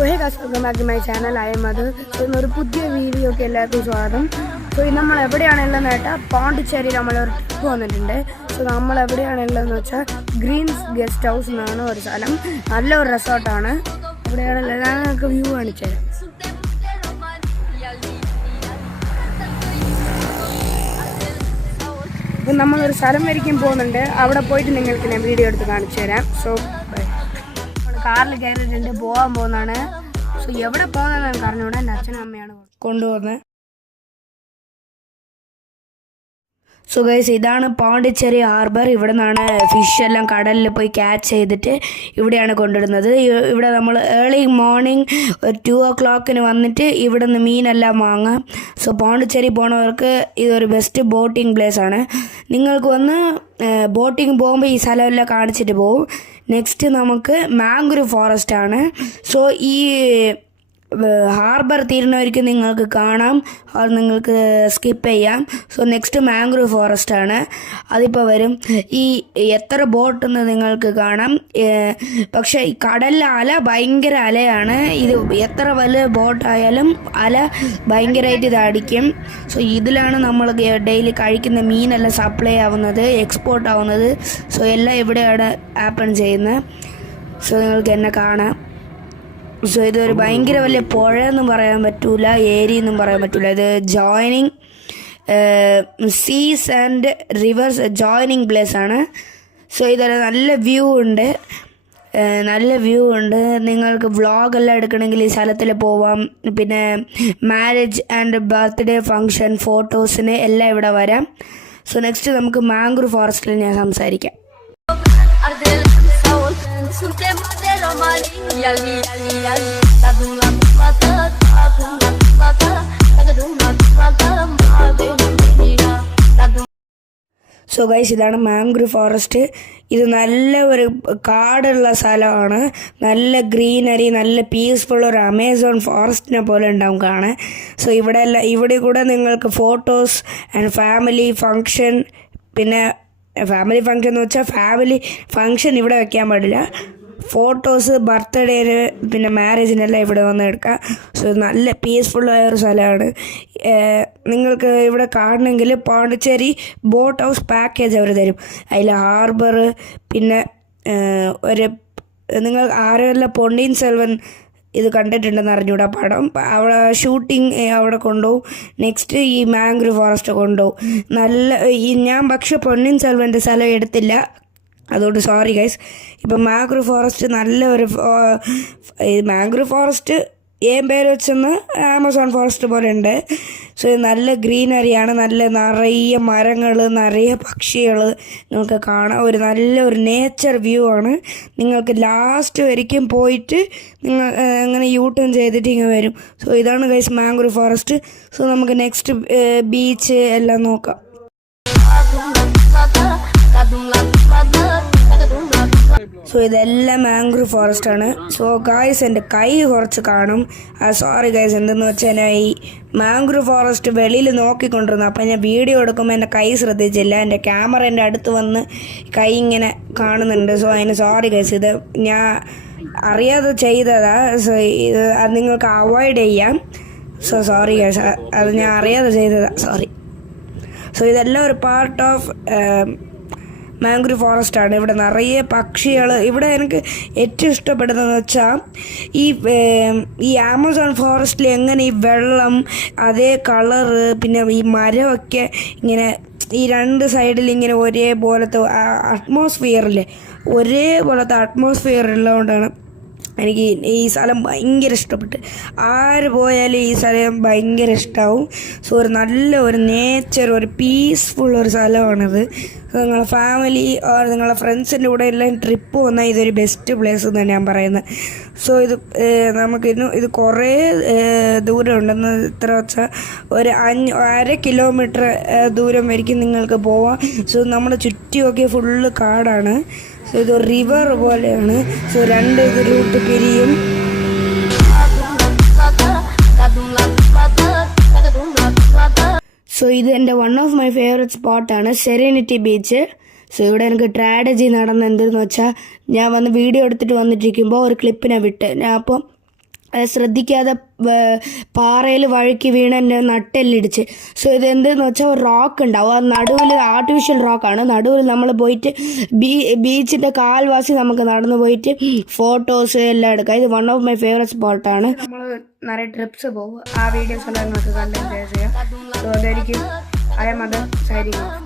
So hey guys, welcome back to my channel. I am Madhu. So ഇന്നൊരു പുതിയ വീഡിയോക്ക് എല്ലാവർക്കും സ്വാഗതം. സോ ഇന്ന് നമ്മൾ എവിടെയാണുള്ളതെന്ന് കേട്ടാൽ പോണ്ടിച്ചേരി നമ്മളൊരു ട്രിപ്പ് വന്നിട്ടുണ്ട്. സോ നമ്മൾ എവിടെയാണുള്ളതെന്ന് വെച്ചാൽ ഗ്രീൻസ് ഗസ്റ്റ് ഹൗസ് എന്നാണ് ഒരു സ്ഥലം. നല്ലൊരു റിസോർട്ടാണ്. ഇവിടെയാണുള്ളത്. ഞാൻ നിങ്ങൾക്ക് വ്യൂ കാണിച്ചു തരാം. അപ്പം നമ്മളൊരു സ്ഥലം വരയ്ക്കും പോകുന്നുണ്ട്. അവിടെ പോയിട്ട് നിങ്ങൾക്ക് ഞാൻ വീഡിയോ എടുത്ത് കാണിച്ചു തരാം. സോ കാറിൽ കയറിയിട്ടുണ്ട്, പോകാൻ പോകുന്നതാണ്. സോ എവിടെ പോകുന്നതെന്ന് പറഞ്ഞുകൂടെ എൻ്റെ അച്ഛനും അമ്മയാണ് കൊണ്ടുപോകുന്നത്. സോ ഗൈസ്, ഇതാണ് പോണ്ടിച്ചേരി ഹാർബർ. ഇവിടെ നിന്നാണ് ഫിഷ് എല്ലാം കടലിൽ പോയി ക്യാച്ച് ചെയ്തിട്ട് ഇവിടെയാണ് കൊണ്ടുവരുന്നത്. ഇവിടെ നമ്മൾ ഏർലി മോർണിംഗ് ഒരു 2 o'clock വന്നിട്ട് ഇവിടെ നിന്ന് മീനെല്ലാം വാങ്ങാം. സോ പോണ്ടിച്ചേരി പോണവർക്ക് ഇതൊരു ബെസ്റ്റ് ബോട്ടിംഗ് പ്ലേസ് ആണ്. നിങ്ങൾക്ക് വന്ന് ബോട്ടിങ് പോകുമ്പോൾ ഈ സ്ഥലമെല്ലാം കാണിച്ചിട്ട് പോകും. നെക്സ്റ്റ് നമുക്ക് മാംഗ്രൂവ് ഫോറസ്റ്റ് ആണ്. സോ ഈ ഹാർബർ തീരുന്നവർക്ക് നിങ്ങൾക്ക് കാണാം, അത് നിങ്ങൾക്ക് സ്കിപ്പ് ചെയ്യാം. സോ നെക്സ്റ്റ് മാംഗ്രൂവ് ഫോറസ്റ്റ് ആണ്, അതിപ്പോൾ വരും. ഈ എത്ര ബോട്ടെന്ന് നിങ്ങൾക്ക് കാണാം. പക്ഷേ ഈ കടലിലെ അല ഭയങ്കര അലയാണ്. ഇത് എത്ര വലിയ ബോട്ടായാലും അല ഭയങ്കരമായിട്ട് ഇത് അടിക്കും. സോ ഇതിലാണ് നമ്മൾ ഡെയിലി കഴിക്കുന്ന മീനെല്ലാം സപ്ലൈ ആവുന്നത്, എക്സ്പോർട്ട് ആവുന്നത്. സോ എല്ലാം ഇവിടെയാണ് ഹാപ്പൺ ചെയ്യുന്നത്. സോ നിങ്ങൾക്ക് എന്നെ കാണാം. സോ ഇതൊരു ഭയങ്കര വലിയ പുഴ എന്നും പറയാൻ പറ്റൂല, ഏരിയ എന്നും പറയാൻ പറ്റൂല. ഇത് ജോയിനിങ് സീസ് ആൻഡ് റിവേഴ്സ് ജോയിനിങ് പ്ലേസ് ആണ്. സോ ഇതൊരു നല്ല വ്യൂ ഉണ്ട്, നിങ്ങൾക്ക് വ്ളോഗെല്ലാം എടുക്കണമെങ്കിൽ ഈ സ്ഥലത്തിൽ പോവാം. പിന്നെ മാരേജ് ആൻഡ് ബർത്ത്ഡേ ഫങ്ഷൻ ഫോട്ടോസിന് എല്ലാം ഇവിടെ വരാം. സോ നെക്സ്റ്റ് നമുക്ക് മാംഗ്രൂവ് ഫോറസ്റ്റിൽ ഞാൻ സംസാരിക്കാം. സോ ഗൈസ്, ഇതാണ് മാംഗ്രൂവ് ഫോറസ്റ്റ്. ഇത് നല്ല ഒരു കാടുള്ള സ്ഥലമാണ്. നല്ല ഗ്രീനറി, നല്ല പീസ്ഫുൾ, ഒരു അമേസോൺ ഫോറസ്റ്റിനെ പോലെ ഉണ്ടാവും കാണാൻ. സോ ഇവിടെ കൂടെ നിങ്ങൾക്ക് ഫോട്ടോസ് ആൻഡ് ഫാമിലി ഫങ്ഷൻ, പിന്നെ ഫാമിലി ഫങ്ഷൻ എന്ന് വെച്ചാൽ ഫാമിലി ഫങ്ഷൻ ഇവിടെ വെക്കാൻ പാടില്ല. ഫോട്ടോസ്, ബർത്ത്ഡേന്, പിന്നെ മാരേജിനെല്ലാം ഇവിടെ വന്ന് എടുക്കാം. സോ നല്ല പീസ്ഫുള്ളായ ഒരു സ്ഥലമാണ്. നിങ്ങൾക്ക് ഇവിടെ കാണണമെങ്കിൽ പോണ്ടിച്ചേരി ബോട്ട് ഹൗസ് പാക്കേജ് അവർ തരും. അതിൽ ഹാർബർ, പിന്നെ നിങ്ങൾ ആരെല്ലാം പൊന്നിയിൻ സെൽവൻ ഇത് കണ്ടിട്ടുണ്ടെന്ന് അറിഞ്ഞൂടാ പടം. അവിടെ ഷൂട്ടിങ് അവിടെ കൊണ്ടുപോകും. നെക്സ്റ്റ് ഈ മാംഗ്രൂവ് ഫോറസ്റ്റ് കൊണ്ടുപോകും. ഞാൻ പക്ഷെ പൊന്നിയിൻ സെൽവൻ്റെ സ്ഥലം എടുത്തില്ല, അതുകൊണ്ട് സോറി ഗൈസ്. ഇപ്പം മാംഗ്രൂവ് ഫോറസ്റ്റ് നല്ല ഒരു മാംഗ്രൂവ് ഫോറസ്റ്റ് പേര് വെച്ചെന്ന് ആമസോൺ ഫോറസ്റ്റ് പോലെ ഉണ്ട്. സോ നല്ല ഗ്രീനറിയാണ്, നിറയെ മരങ്ങൾ, നിറയെ പക്ഷികൾ നിങ്ങൾക്ക് കാണാം. നല്ലൊരു നേച്ചർ വ്യൂ ആണ്. നിങ്ങൾക്ക് ലാസ്റ്റ് വരയ്ക്കും പോയിട്ട് നിങ്ങൾ അങ്ങനെ യൂട്ടേൺ ചെയ്തിട്ട് ഇങ്ങനെ വരും. സോ ഇതാണ് ഗൈസ് മാംഗ്രൂവ് ഫോറസ്റ്റ്. സോ നമുക്ക് നെക്സ്റ്റ് ബീച്ച് എല്ലാം നോക്കാം. സോ ഇതെല്ലാം മാംഗ്രൂവ് ഫോറസ്റ്റ് ആണ്. സോ ഗായ്സ്, എൻ്റെ കൈ കുറച്ച് കാണും. സോറി ഗായ്സ്, എന്തെന്ന് വെച്ചാൽ ഞാൻ ഈ മാംഗ്രൂവ് ഫോറസ്റ്റ് വെളിയിൽ നോക്കിക്കൊണ്ടിരുന്നു. അപ്പം ഞാൻ വീഡിയോ എടുക്കുമ്പോൾ എൻ്റെ കൈ ശ്രദ്ധിച്ചില്ല. എൻ്റെ ക്യാമറ എൻ്റെ അടുത്ത് വന്ന് കൈ ഇങ്ങനെ കാണുന്നുണ്ട്. സോ അതിന് സോറി ഗായ്സ്, ഇത് ഞാൻ അറിയാതെ ചെയ്തതാ. സോ ഇത് അത് നിങ്ങൾക്ക് അവോയ്ഡ് ചെയ്യാം. സോ സോറി ഗായ്സ്, അത് ഞാൻ അറിയാതെ ചെയ്തതാ, സോറി. സോ ഇതെല്ലാം ഒരു പാർട്ട് ഓഫ് മാംഗ്രൂവ് ഫോറസ്റ്റ് ആണ്. ഇവിടെ നിറയെ പക്ഷികൾ. ഇവിടെ എനിക്ക് ഏറ്റവും ഇഷ്ടപ്പെടുന്നതെന്ന് വെച്ചാൽ ഈ ആമസോൺ ഫോറസ്റ്റിൽ എങ്ങനെ ഈ വെള്ളം, അതേ കളറ്, പിന്നെ ഈ മരമൊക്കെ ഇങ്ങനെ ഈ രണ്ട് സൈഡിൽ ഇങ്ങനെ ഒരേപോലത്തെ അറ്റ്മോസ്ഫിയറില്ലേ, ഒരേപോലത്തെ അറ്റ്മോസ്ഫിയർ ഉള്ളതുകൊണ്ടാണ് എനിക്ക് ഈ സ്ഥലം ഭയങ്കര ഇഷ്ടപ്പെട്ട്. ആര് പോയാലും ഈ സ്ഥലം ഭയങ്കര ഇഷ്ടമാവും. സോ ഒരു നേച്ചർ, ഒരു പീസ്ഫുൾ ഒരു സ്ഥലമാണിത്. നിങ്ങളെ ഫാമിലി നിങ്ങളെ ഫ്രണ്ട്സിൻ്റെ കൂടെ എല്ലാം ട്രിപ്പ് വന്നാൽ ഇതൊരു ബെസ്റ്റ് പ്ലേസ് എന്നാണ് ഞാൻ പറയുന്നത്. സോ ഇത് കുറേ ദൂരം ഉണ്ടെന്ന് ഇത്ര വെച്ചാൽ ഒരു 1.5 kilometer ദൂരം വരയ്ക്കും നിങ്ങൾക്ക് പോവാം. സോ നമ്മുടെ ചുറ്റുമൊക്കെ ഫുള്ള് കാടാണ്. സോ ഇത് റിവർ പോലെയാണ്. സോ രണ്ട് റൂട്ട് പിരിയും. സോ ഇത് എൻ്റെ വൺ ഓഫ് മൈ ഫേവറേറ്റ് സ്പോട്ടാണ്, സെറീനിറ്റി ബീച്ച്. സോ ഇവിടെ എനിക്ക് ട്രാജഡി നടന്ന എന്തെന്ന് വെച്ചാൽ, ഞാൻ വന്ന് വീഡിയോ എടുത്തിട്ട് വന്നിട്ടിരിക്കുമ്പോൾ ഒരു ക്ലിപ്പിനെ വിട്ട് ഞാൻ അപ്പോൾ ശ്രദ്ധിക്കാതെ പാറയിൽ വഴുക്കി വീണ് എൻ്റെ നട്ടെല്ലിടിച്ച്. സോ ഇതെന്തെന്ന് വെച്ചാൽ ഒരു റോക്ക് ഉണ്ടാവും, ആ നടുവിൽ ആർട്ടിഫിഷ്യൽ റോക്കാണ്. നടുവിൽ നമ്മൾ പോയിട്ട് ബീച്ചിൻ്റെ കാൽവാസി നമുക്ക് നടന്നു പോയിട്ട് ഫോട്ടോസ് എല്ലാം എടുക്കാം. ഇത് വൺ ഓഫ് മൈ ഫേവറേറ്റ് സ്പോട്ടാണ്. നമ്മൾ നിറയെ ട്രിപ്സ് പോകും, ആ വീഡിയോസ് എല്ലാം നിങ്ങൾക്ക് കണ്ട് എൻജോയ് ചെയ്യാം. സോ അതായിരിക്കും ഐ എം സൈനിങ് ഓഫ്.